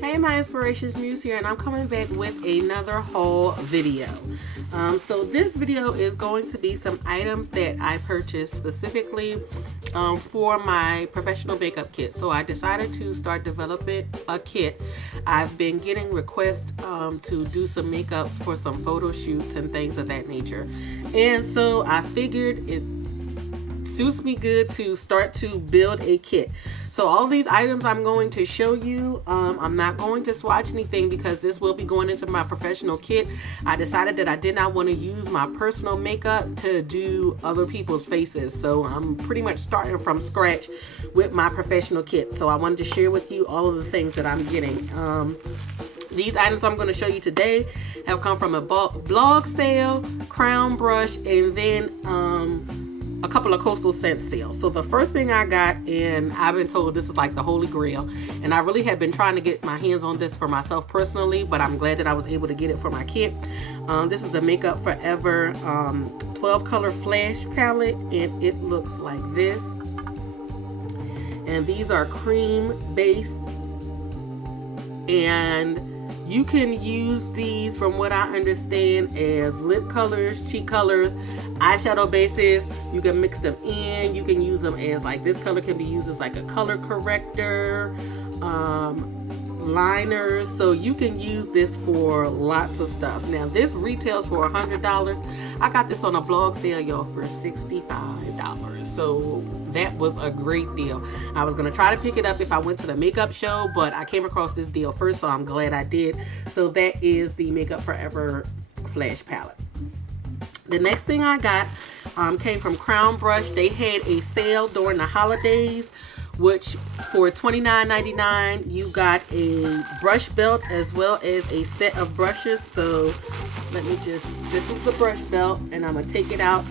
Hey, my PharaohsMuse here, and I'm coming back with another haul video. So this video is going to be some items that I purchased specifically for my professional makeup kit. So I decided to start developing a kit. I've been getting requests to do some makeups for some photo shoots and things of that nature. And so I figured it suits me good to start to build a kit. So all these items I'm going to show you, I'm not going to swatch anything because this will be going into my professional kit. I decided that I did not want to use my personal makeup to do other people's faces. So I'm pretty much starting from scratch with my professional kit. So I wanted to share with you all of the things that I'm getting. These items I'm going to show you today have come from a blog sale, crown brush, and then a couple of coastal scent sales. So the first thing I got, and I've been told this is like the holy grail, and I really have been trying to get my hands on this for myself personally, but I'm glad that I was able to get it for my kit. This is the Makeup Forever 12 color flash palette, and it looks like this. And these are cream based, and you can use these, from what I understand, as lip colors, cheek colors, eyeshadow bases. You can mix them in. You can use them as, like, this color can be used as like a color corrector, liners. So you can use this for lots of stuff. Now this retails for $100. I got this on a blog sale, y'all, for $65. So that was a great deal. I was gonna try to pick it up if I went to the makeup show, but I came across this deal first, so I'm glad I did. So that is the Makeup Forever Flash Palette. The next thing I got came from Crown Brush. They had a sale during the holidays, which for $29.99 you got a brush belt as well as a set of brushes. So let me just, this is the brush belt, and I'm gonna take it out.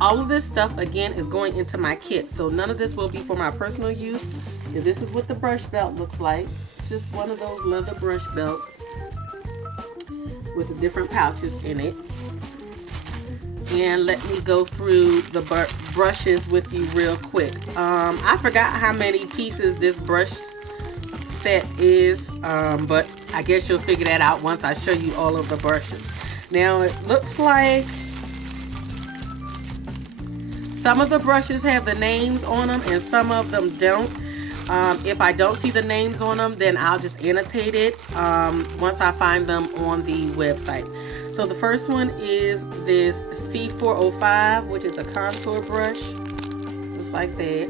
All of this stuff, again, is going into my kit, so none of this will be for my personal use. And this is what the brush belt looks like. It's just one of those leather brush belts with the different pouches in it. And let me go through the brushes with you real quick. I forgot how many pieces this brush set is, but I guess you'll figure that out once I show you all of the brushes. Now it looks like some of the brushes have the names on them and some of them don't. If I don't see the names on them, then I'll just annotate it once I find them on the website. So the first one is this C405, which is a contour brush. Looks like that.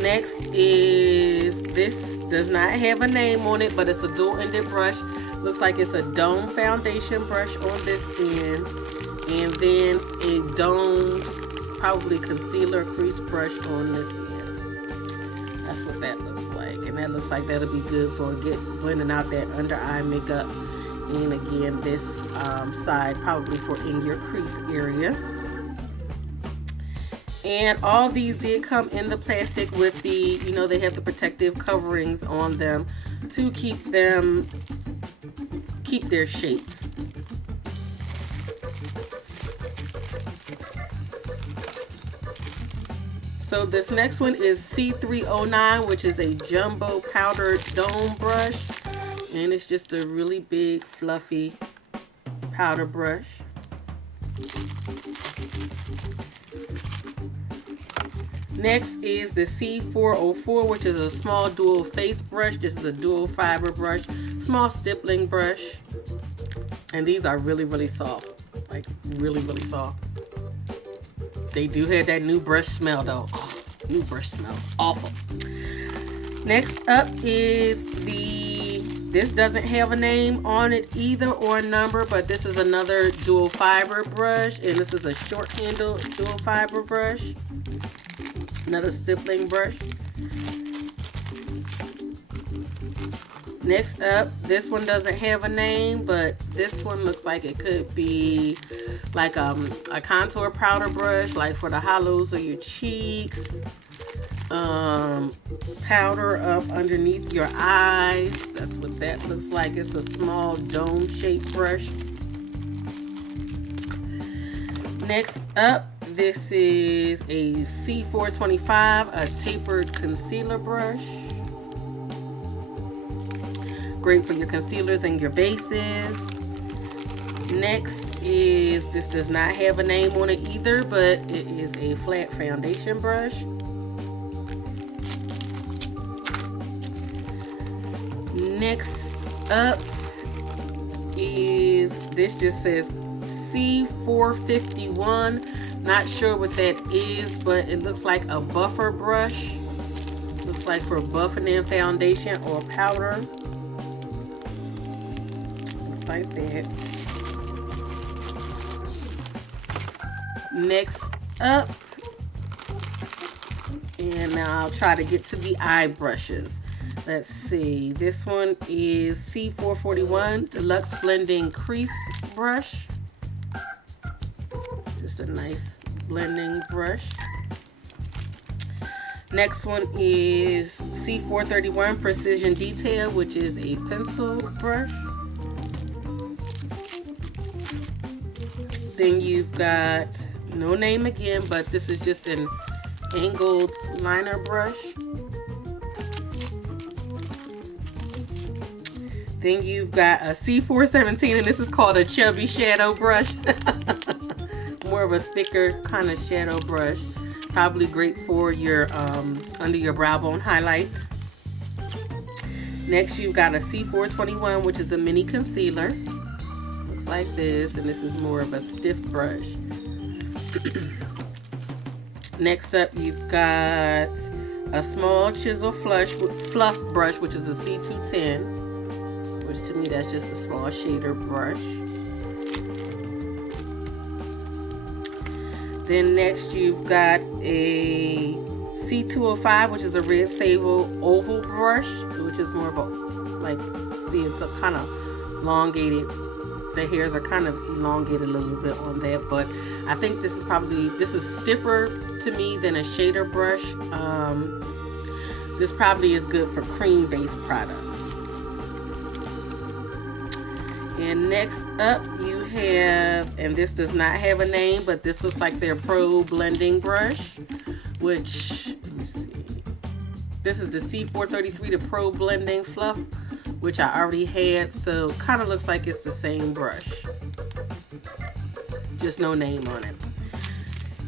Next is, this does not have a name on it, but it's a dual-ended brush. Looks like it's a dome foundation brush on this end, and then a dome, probably concealer crease brush on this end. That's what that looks like, and that looks like that'll be good for blending out that under eye makeup. And again, this side probably for in your crease area. And all these did come in the plastic with the, you know, they have the protective coverings on them to keep their shape. So this next one is C309, which is a jumbo powdered dome brush, and it's just a really big fluffy powder brush. Next is the C404, which is a small dual face brush. This is a dual fiber brush, small stippling brush. And these are really, really soft. Like really, really soft. They do have that new brush smell though. Oh, new brush smells awful. Next up is this doesn't have a name on it either or a number, but this is another dual fiber brush. And this is a short handle dual fiber brush. Another stippling brush. Next up, this one doesn't have a name, but this one looks like it could be like a contour powder brush, like for the hollows of your cheeks. Powder up underneath your eyes. That's what that looks like. It's a small dome shaped brush. Next up, This is a C425, a tapered concealer brush. Great for your concealers and your bases. Next is, this does not have a name on it either, but it is a flat foundation brush. Next up is, this just says C451. Not sure what that is, but it looks like a buffer brush. Looks like for buffing in foundation or powder. Looks like that. Next up, and now I'll try to get to the eye brushes. Let's see, this one is C441 Deluxe Blending Crease Brush. Just a nice blending brush. Next one is C431 Precision Detail, which is a pencil brush. Then you've got, no name again, but this is just an angled liner brush. Then you've got a C417, and this is called a chubby shadow brush. More of a thicker kind of shadow brush. Probably great for your under your brow bone highlights. Next you've got a C421, which is a mini concealer. Looks like this, and this is more of a stiff brush. Next up you've got a small chisel fluff brush, which is a C210. Which to me, that's just a small shader brush. Then next you've got a C205, which is a red sable oval brush, which is more of a, like, see, it's a kind of elongated. The hairs are kind of elongated a little bit on that, but I think this is probably, this is stiffer to me than a shader brush. This probably is good for cream-based products. And next up you have, and this does not have a name, but this looks like their Pro Blending Brush, which, let me see, this is the C433, the Pro Blending Fluff, which I already had, so kind of looks like it's the same brush. Just no name on it.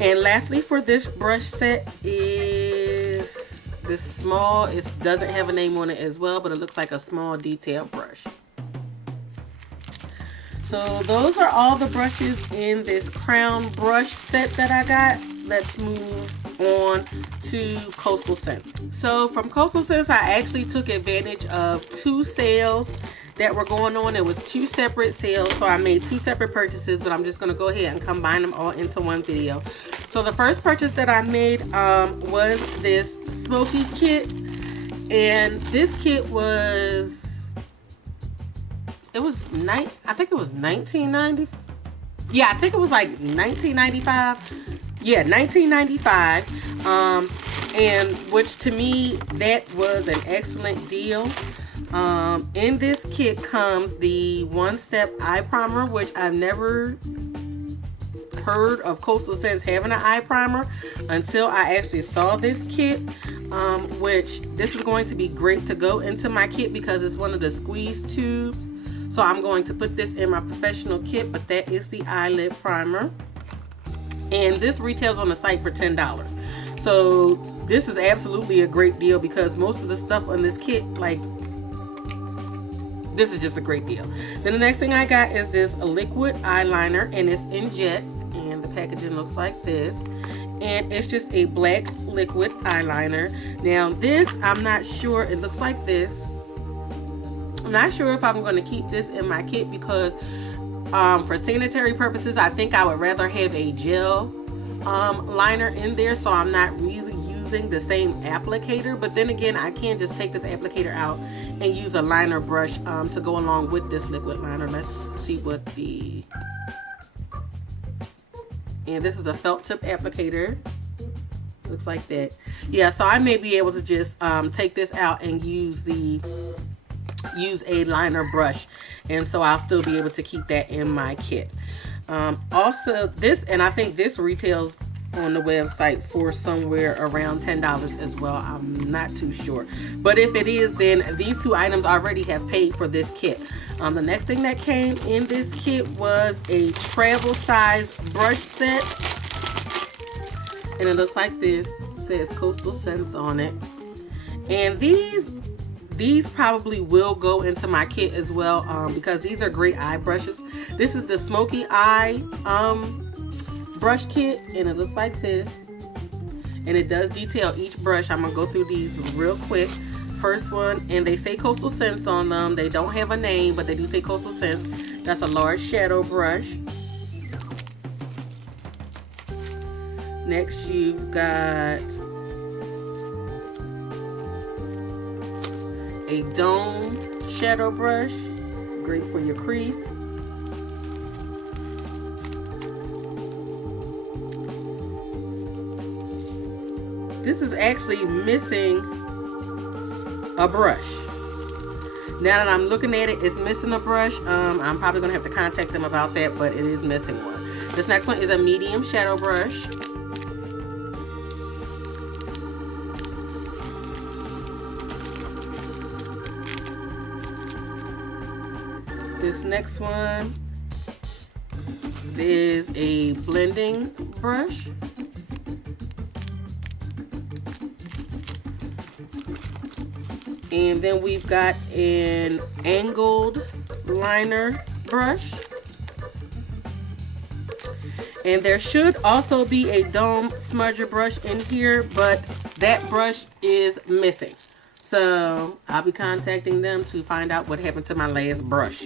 And lastly for this brush set is this small, it doesn't have a name on it as well, but it looks like a small detail brush. So those are all the brushes in this crown brush set that I got. Let's move on to Coastal Scents. So from Coastal Scents, I actually took advantage of 2 sales that were going on. It was 2 separate sales, so I made 2 separate purchases, but I'm just going to go ahead and combine them all into one video. So the first purchase that I made was this Smoky Kit, and this kit was, I think it was $19.90. Yeah, I think it was like $19.95. Yeah, $19.95. And which to me, that was an excellent deal. In this kit comes the one-step eye primer, which I've never heard of Coastal Scents having an eye primer until I actually saw this kit. Which this is going to be great to go into my kit because it's one of the squeeze tubes. So I'm going to put this in my professional kit, but that is the eyelid primer. And this retails on the site for $10. So this is absolutely a great deal because most of the stuff on this kit, like, this is just a great deal. Then the next thing I got is this liquid eyeliner, and it's in jet, and the packaging looks like this. And it's just a black liquid eyeliner. Now this, I'm not sure, it looks like this. I'm not sure if I'm going to keep this in my kit because for sanitary purposes, I think I would rather have a gel liner in there, so I'm not really using the same applicator. But then again, I can just take this applicator out and use a liner brush to go along with this liquid liner. Let's see what the, and this is a felt tip applicator. Looks like that. Yeah, so I may be able to just take this out and use a liner brush, and so I'll still be able to keep that in my kit. Also this, and I think this retails on the website for somewhere around $10 as well. I'm not too sure, but if it is, then these two items already have paid for this kit. The next thing that came in this kit was a travel size brush set, and it looks like this. It says Coastal Scents on it, and these probably will go into my kit as well, because these are great eye brushes. This is the Smoky Eye brush kit, and it looks like this, and it does detail each brush. I'm gonna go through these real quick. First one, and they say Coastal Scents on them. They don't have a name, but they do say Coastal Scents. That's a large shadow brush. Next, you've got a dome shadow brush, great for your crease. This is actually missing a brush. Now that I'm looking at it, it's missing a brush. I'm probably gonna have to contact them about that, but it is missing one. This next one is a medium shadow brush. This next one is a blending brush. And then we've got an angled liner brush. And there should also be a dome smudger brush in here, but that brush is missing. So I'll be contacting them to find out what happened to my last brush.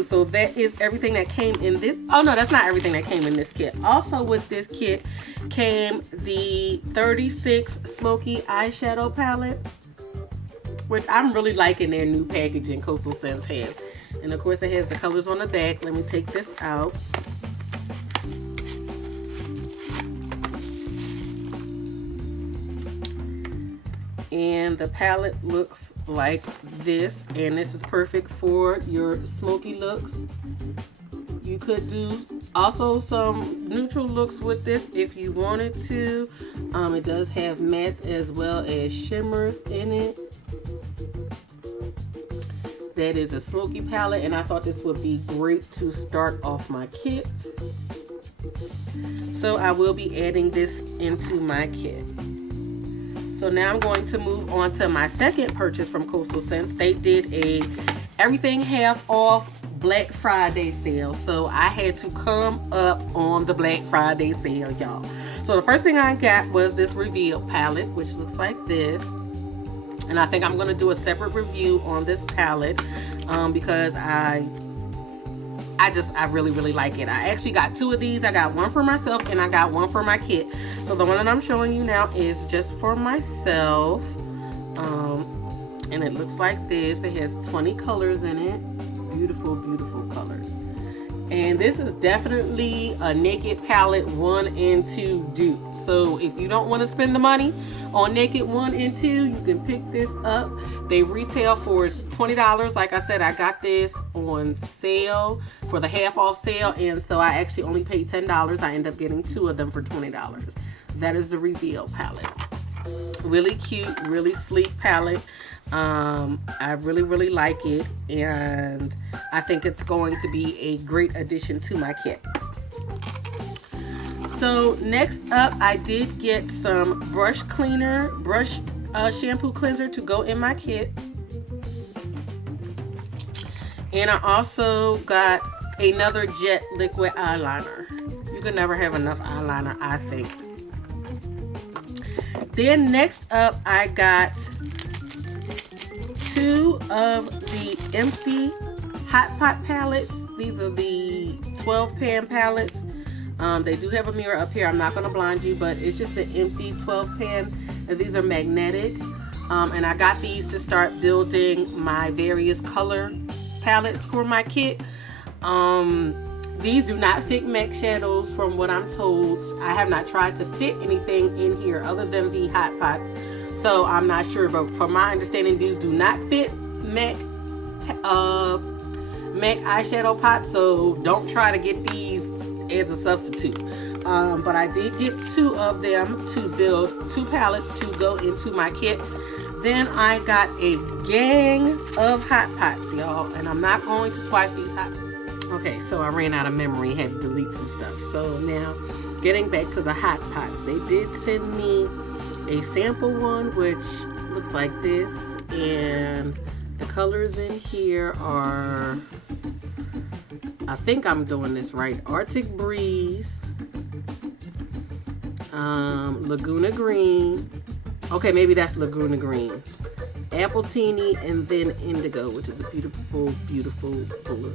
So that is everything that came in this. Oh no, that's not everything that came in this kit. Also with this kit came the 36 Smoky Eyeshadow Palette, which I'm really liking their new packaging Coastal Scents has. And of course it has the colors on the back. Let me take this out. And the palette looks like this, and this is perfect for your smoky looks. You could do also some neutral looks with this if you wanted to. It does have mattes as well as shimmers in it. That is a smoky palette, and I thought this would be great to start off my kit. So I will be adding this into my kit. So now I'm going to move on to my second purchase from Coastal Scents. They did a everything half off Black Friday sale. So I had to come up on the Black Friday sale, y'all. So the first thing I got was this Reveal palette, which looks like this. And I think I'm going to do a separate review on this palette because I really like it. I actually got two of these. I got one for myself and I got one for my kit. So the one that I'm showing you now is just for myself. And it looks like this. It has 20 colors in it. Beautiful, beautiful colors. And this is definitely a Naked palette 1 and 2 dupe. So if you don't want to spend the money on Naked 1 and 2, you can pick this up. They retail for $20. Like I said, I got this on sale for the half off sale, and so I actually only paid $10. I ended up getting 2 of them for $20. That is the Reveal palette. Really cute, really sleek palette. I really like it, and I think it's going to be a great addition to my kit. So next up, I did get some brush shampoo cleanser to go in my kit. And I also got another jet liquid eyeliner. You can never have enough eyeliner, I think. Then next up, I got 2 of the empty Hot Pot palettes. These are the 12 pan palettes. They do have a mirror up here. I'm not going to blind you, but it's just an empty 12 pan. And these are magnetic. And I got these to start building my various color palettes for my kit. These do not fit MAC shadows from what I'm told. I have not tried to fit anything in here other than the Hot Pots. So I'm not sure, but from my understanding, these do not fit MAC eyeshadow pots. So don't try to get these as a substitute. but I did get 2 of them to build 2 palettes to go into my kit. Then I got a gang of hot pots, y'all, and I'm not going to swatch these hot. Okay, so I ran out of memory, had to delete some stuff. So now, getting back to the hot pots, they did send me a sample one, which looks like this, and the colors in here are, I think I'm doing this right, Arctic Breeze, Laguna Green, okay, maybe that's Laguna Green, Apple Teeny, and then Indigo, which is a beautiful, beautiful blue.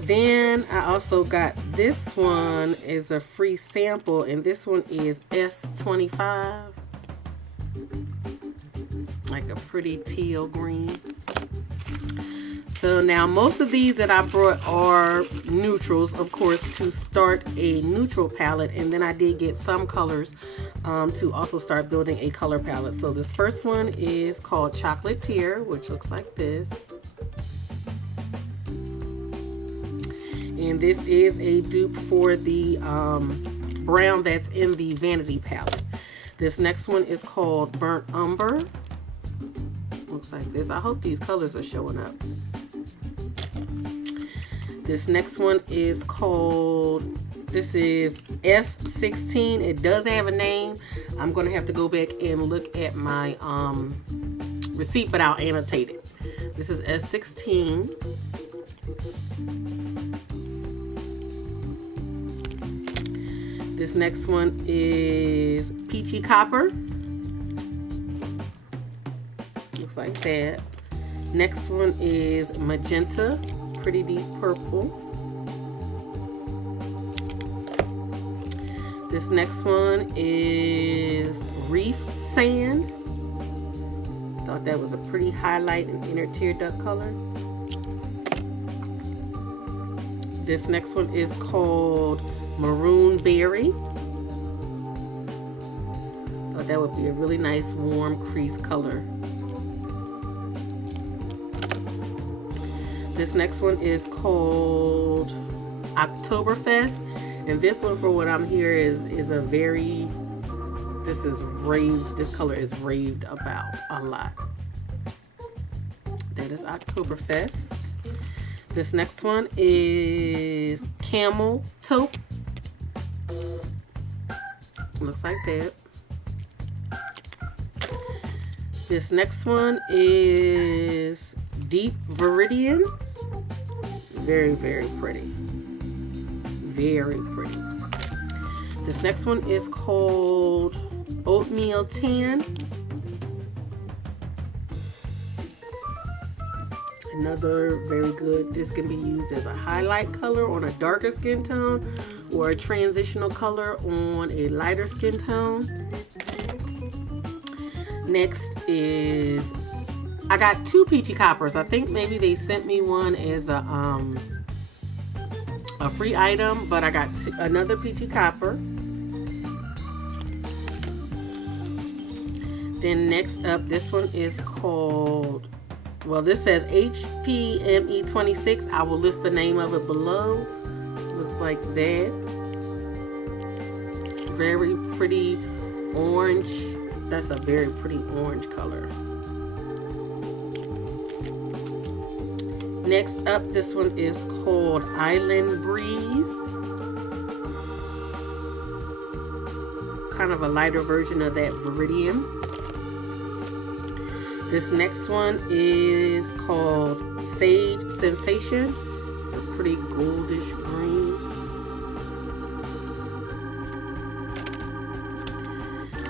Then I also got this one is a free sample, and this one is S25. Like a pretty teal green. So now most of these that I brought are neutrals, of course, to start a neutral palette. And then I did get some colors to also start building a color palette. So this first one is called Chocolatier, which looks like this. And this is a dupe for the brown that's in the Vanity palette. This next one is called Burnt Umber. Looks like this. I hope these colors are showing up. This next one is called, this is S16. It does have a name. I'm going to have to go back and look at my receipt, but I'll annotate it. This is S16. This next one is Peachy Copper. Looks like that. Next one is Magenta, Pretty Deep Purple. This next one is Reef Sand. Thought that was a pretty highlight and inner tear duct color. This next one is called Maroon Berry. Thought that would be a really nice warm crease color. This next one is called Oktoberfest, and this one, for what I'm hearing, is a very, this color is raved about a lot. That is Oktoberfest. This next one is Camel Taupe. Looks like that. This next one is Deep Viridian. Very, very pretty. Very pretty. This next one is called Oatmeal Tan. Another very good. This can be used as a highlight color on a darker skin tone or a transitional color on a lighter skin tone. Next is, I got 2 Peachy Coppers. I think maybe they sent me one as a free item, but I got another Peachy Copper. Then next up, this one is called, well, this says HPME26. I will list the name of it below. Looks like that. Very pretty orange. That's a very pretty orange color. Next up, this one is called Island Breeze. Kind of a lighter version of that Viridian. This next one is called Sage Sensation. It's a pretty goldish green.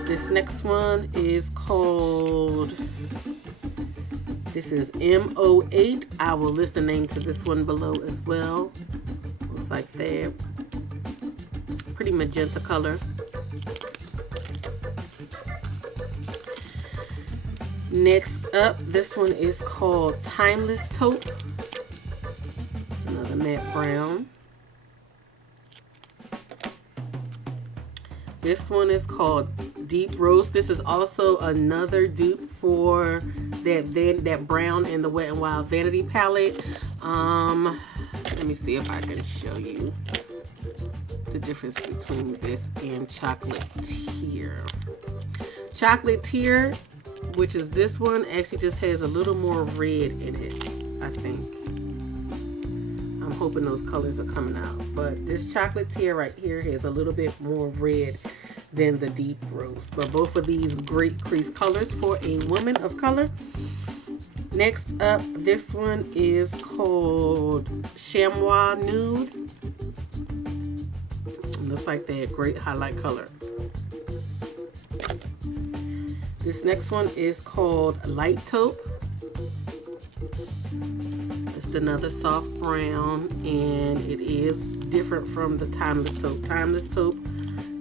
This next one is called, this is M08. I will list the name to this one below as well. Looks like that. Pretty magenta color. Next up, this one is called Timeless Taupe. It's another matte brown. This one is called Deep Roast. This is also another dupe for that brown in the Wet n Wild Vanity palette. Let me see if I can show you. the difference between this and Chocolatier. Chocolatier, which is this one, actually just has a little more red in it, I think. I'm hoping those colors are coming out. But this Chocolatier right here has a little bit more red than the deep rose. But both of these great crease colors for a woman of color. Next up, this one is called Chamois Nude. It looks like they had great highlight color. This next one is called Light Taupe. It's another soft brown, and it is different from the Timeless Taupe. Timeless Taupe,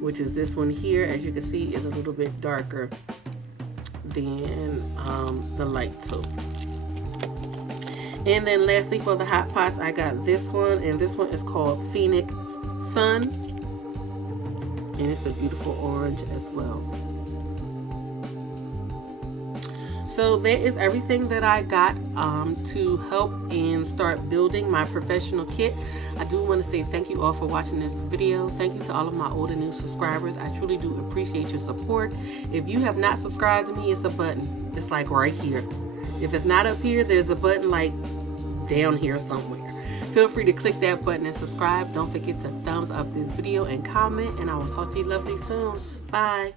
which is this one here, as you can see, is a little bit darker than the Light Taupe. And then lastly, for the hot pots, I got this one, and this one is called Phoenix Sun, and it's a beautiful orange as well. So that is everything that I got to help and start building my professional kit. I do want to say thank you all for watching this video. Thank you to all of my old and new subscribers. I truly do appreciate your support. If you have not subscribed to me, it's a button. It's like right here. If it's not up here, there's a button like down here somewhere. Feel free to click that button and subscribe. Don't forget to thumbs up this video and comment, and I will talk to you lovely soon. Bye.